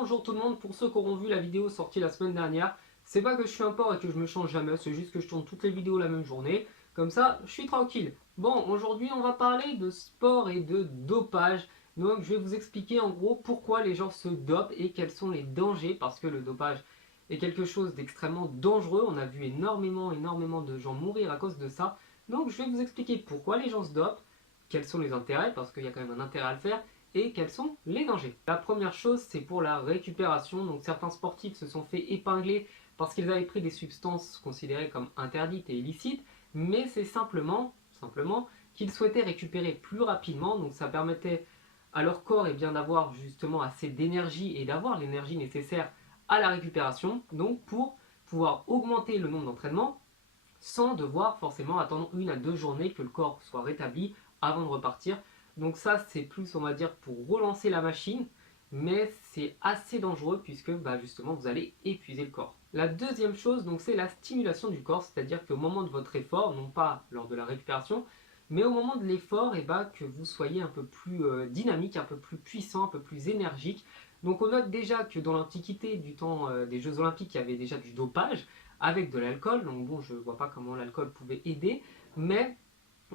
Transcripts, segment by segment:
Bonjour tout le monde, pour ceux qui auront vu la vidéo sortie la semaine dernière, c'est pas que je suis un porc et que je me change jamais, c'est juste que je tourne toutes les vidéos la même journée, comme ça je suis tranquille. Bon, aujourd'hui on va parler de sport et de dopage, donc je vais vous expliquer en gros pourquoi les gens se dopent et quels sont les dangers, parce que le dopage est quelque chose d'extrêmement dangereux, on a vu énormément de gens mourir à cause de ça, donc je vais vous expliquer pourquoi les gens se dopent, quels sont les intérêts, parce qu'il y a quand même un intérêt à le faire, et quels sont les dangers. La première chose, c'est pour la récupération. Donc certains sportifs se sont fait épingler parce qu'ils avaient pris des substances considérées comme interdites et illicites, mais c'est simplement qu'ils souhaitaient récupérer plus rapidement. Donc ça permettait à leur corps d'avoir justement assez d'énergie et d'avoir l'énergie nécessaire à la récupération, donc pour pouvoir augmenter le nombre d'entraînements sans devoir forcément attendre 1 à 2 journées que le corps soit rétabli avant de repartir. Donc ça, c'est plus, on va dire, pour relancer la machine, mais c'est assez dangereux puisque justement, vous allez épuiser le corps. La deuxième chose, donc, c'est la stimulation du corps, c'est-à-dire qu'au moment de votre effort, non pas lors de la récupération, mais au moment de l'effort, que vous soyez un peu plus dynamique, un peu plus puissant, un peu plus énergique. Donc on note déjà que dans l'Antiquité, du temps des Jeux Olympiques, il y avait déjà du dopage avec de l'alcool. Donc bon, je ne vois pas comment l'alcool pouvait aider, mais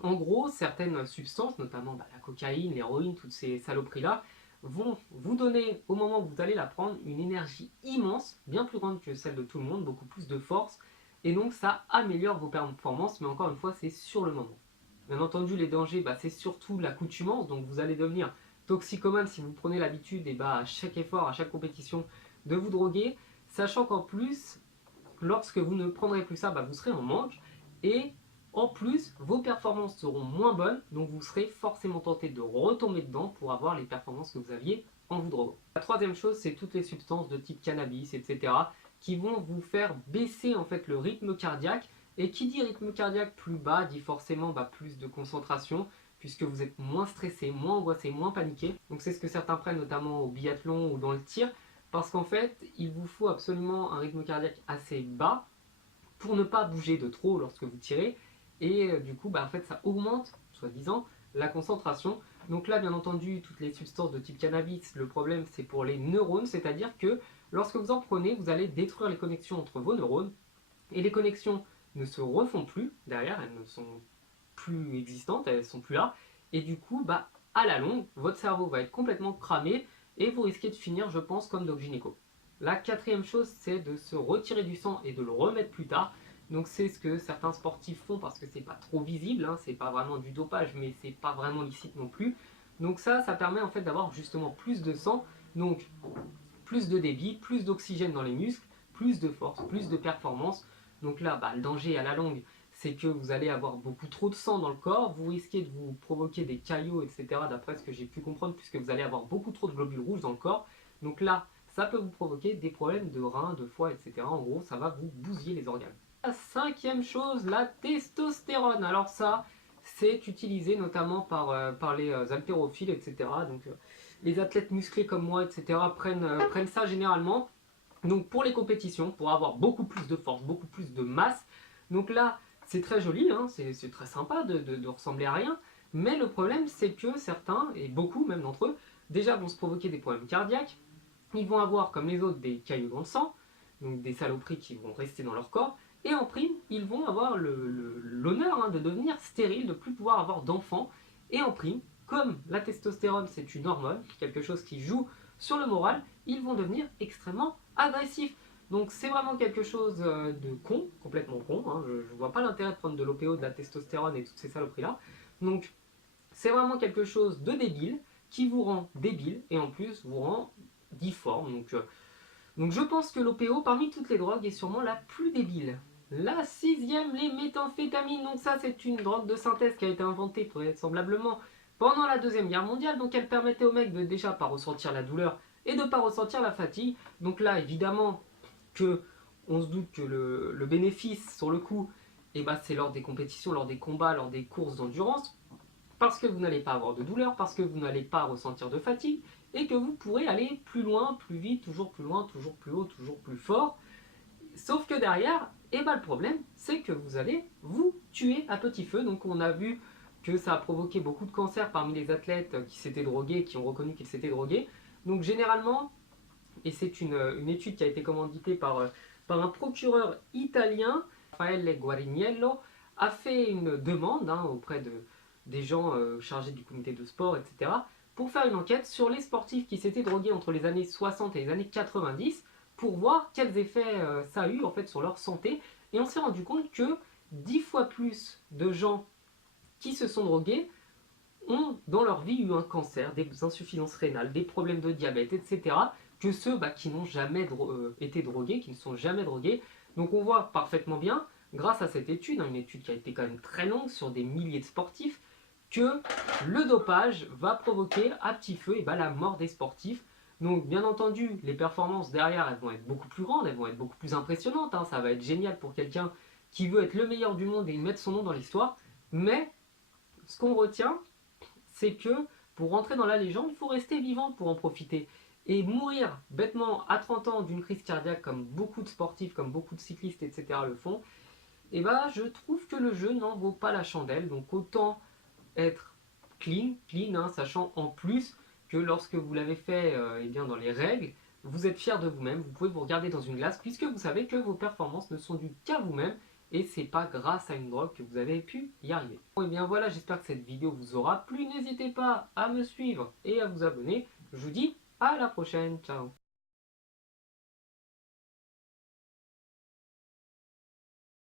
en gros, certaines substances, notamment la cocaïne, l'héroïne, toutes ces saloperies-là, vont vous donner, au moment où vous allez la prendre, une énergie immense, bien plus grande que celle de tout le monde, beaucoup plus de force, et donc ça améliore vos performances, mais encore une fois, c'est sur le moment. Bien entendu, les dangers, c'est surtout l'accoutumance, donc vous allez devenir toxicomane si vous prenez l'habitude, à chaque effort, à chaque compétition, de vous droguer, sachant qu'en plus, lorsque vous ne prendrez plus ça, vous serez en manque, et en plus, vos performances seront moins bonnes, donc vous serez forcément tenté de retomber dedans pour avoir les performances que vous aviez en vous droguant. La troisième chose, c'est toutes les substances de type cannabis, etc., qui vont vous faire baisser en fait le rythme cardiaque. Et qui dit rythme cardiaque plus bas, dit forcément plus de concentration, puisque vous êtes moins stressé, moins angoissé, moins paniqué. Donc c'est ce que certains prennent notamment au biathlon ou dans le tir, parce qu'en fait, il vous faut absolument un rythme cardiaque assez bas pour ne pas bouger de trop lorsque vous tirez. Et du coup, en fait, ça augmente, soi-disant, la concentration. Donc là, bien entendu, toutes les substances de type cannabis, le problème, c'est pour les neurones, c'est-à-dire que lorsque vous en prenez, vous allez détruire les connexions entre vos neurones, et les connexions ne se refont plus, derrière, elles ne sont plus existantes, elles sont plus là, et du coup, à la longue, votre cerveau va être complètement cramé, et vous risquez de finir, je pense, comme Doc Gynéco. La quatrième chose, c'est de se retirer du sang et de le remettre plus tard. Donc c'est ce que certains sportifs font parce que c'est pas trop visible, c'est pas vraiment du dopage, mais c'est pas vraiment licite non plus. Donc ça permet en fait d'avoir justement plus de sang, donc plus de débit, plus d'oxygène dans les muscles, plus de force, plus de performance. Donc là, le danger à la longue, c'est que vous allez avoir beaucoup trop de sang dans le corps, vous risquez de vous provoquer des caillots, etc. D'après ce que j'ai pu comprendre, puisque vous allez avoir beaucoup trop de globules rouges dans le corps. Donc là, ça peut vous provoquer des problèmes de reins, de foie, etc. En gros, ça va vous bousiller les organes. La cinquième chose, la testostérone. Alors ça, c'est utilisé notamment par les haltérophiles, etc. Donc les athlètes musclés comme moi, etc. prennent ça généralement. Donc pour les compétitions, pour avoir beaucoup plus de force, beaucoup plus de masse. Donc là, c'est très joli, c'est très sympa de ressembler à rien. Mais le problème, c'est que certains, et beaucoup même d'entre eux, déjà vont se provoquer des problèmes cardiaques. Ils vont avoir, comme les autres, des caillots dans le sang, donc des saloperies qui vont rester dans leur corps. Et en prime, ils vont avoir l'honneur de devenir stériles, de ne plus pouvoir avoir d'enfants. Et en prime, comme la testostérone, c'est une hormone, quelque chose qui joue sur le moral, ils vont devenir extrêmement agressifs. Donc c'est vraiment quelque chose de con, complètement con. Je ne vois pas l'intérêt de prendre de l'OPO, de la testostérone et toutes ces saloperies-là. Donc c'est vraiment quelque chose de débile, qui vous rend débile, et en plus vous rend difforme. Donc je pense que l'OPO, parmi toutes les drogues, est sûrement la plus débile. La sixième, les méthamphétamines. Donc ça, c'est une drogue de synthèse qui a été inventée vraisemblablement pendant la Deuxième Guerre mondiale. Donc elle permettait aux mecs de déjà pas ressentir la douleur et de pas ressentir la fatigue. Donc là, évidemment, que on se doute que le bénéfice sur le coup, c'est lors des compétitions, lors des combats, lors des courses d'endurance, parce que vous n'allez pas avoir de douleur, parce que vous n'allez pas ressentir de fatigue, et que vous pourrez aller plus loin, plus vite, toujours plus loin, toujours plus haut, toujours plus fort. Sauf que derrière, le problème, c'est que vous allez vous tuer à petit feu. Donc on a vu que ça a provoqué beaucoup de cancers parmi les athlètes qui s'étaient drogués, qui ont reconnu qu'ils s'étaient drogués. Donc généralement, et c'est une étude qui a été commanditée par un procureur italien, Raffaele Guariniello, a fait une demande auprès des gens chargés du comité de sport, etc., pour faire une enquête sur les sportifs qui s'étaient drogués entre les années 60 et les années 90, pour voir quels effets ça a eu en fait sur leur santé. Et on s'est rendu compte que 10 fois plus de gens qui se sont drogués ont dans leur vie eu un cancer, des insuffisances rénales, des problèmes de diabète, etc., que ceux qui n'ont jamais été drogués, qui ne sont jamais drogués. Donc on voit parfaitement bien, grâce à cette étude, une étude qui a été quand même très longue sur des milliers de sportifs, que le dopage va provoquer à petit feu la mort des sportifs. Donc bien entendu, les performances derrière, elles vont être beaucoup plus grandes, elles vont être beaucoup plus impressionnantes, ça va être génial pour quelqu'un qui veut être le meilleur du monde et mettre son nom dans l'histoire, mais ce qu'on retient, c'est que pour rentrer dans la légende, il faut rester vivant pour en profiter. Et mourir bêtement à 30 ans d'une crise cardiaque, comme beaucoup de sportifs, comme beaucoup de cyclistes, etc. le font, je trouve que le jeu n'en vaut pas la chandelle. Donc autant être clean, sachant en plus que lorsque vous l'avez fait dans les règles, vous êtes fier de vous-même, vous pouvez vous regarder dans une glace, puisque vous savez que vos performances ne sont dues qu'à vous-même, et c'est pas grâce à une drogue que vous avez pu y arriver. Bon, et bien voilà, j'espère que cette vidéo vous aura plu. N'hésitez pas à me suivre et à vous abonner. Je vous dis à la prochaine, ciao.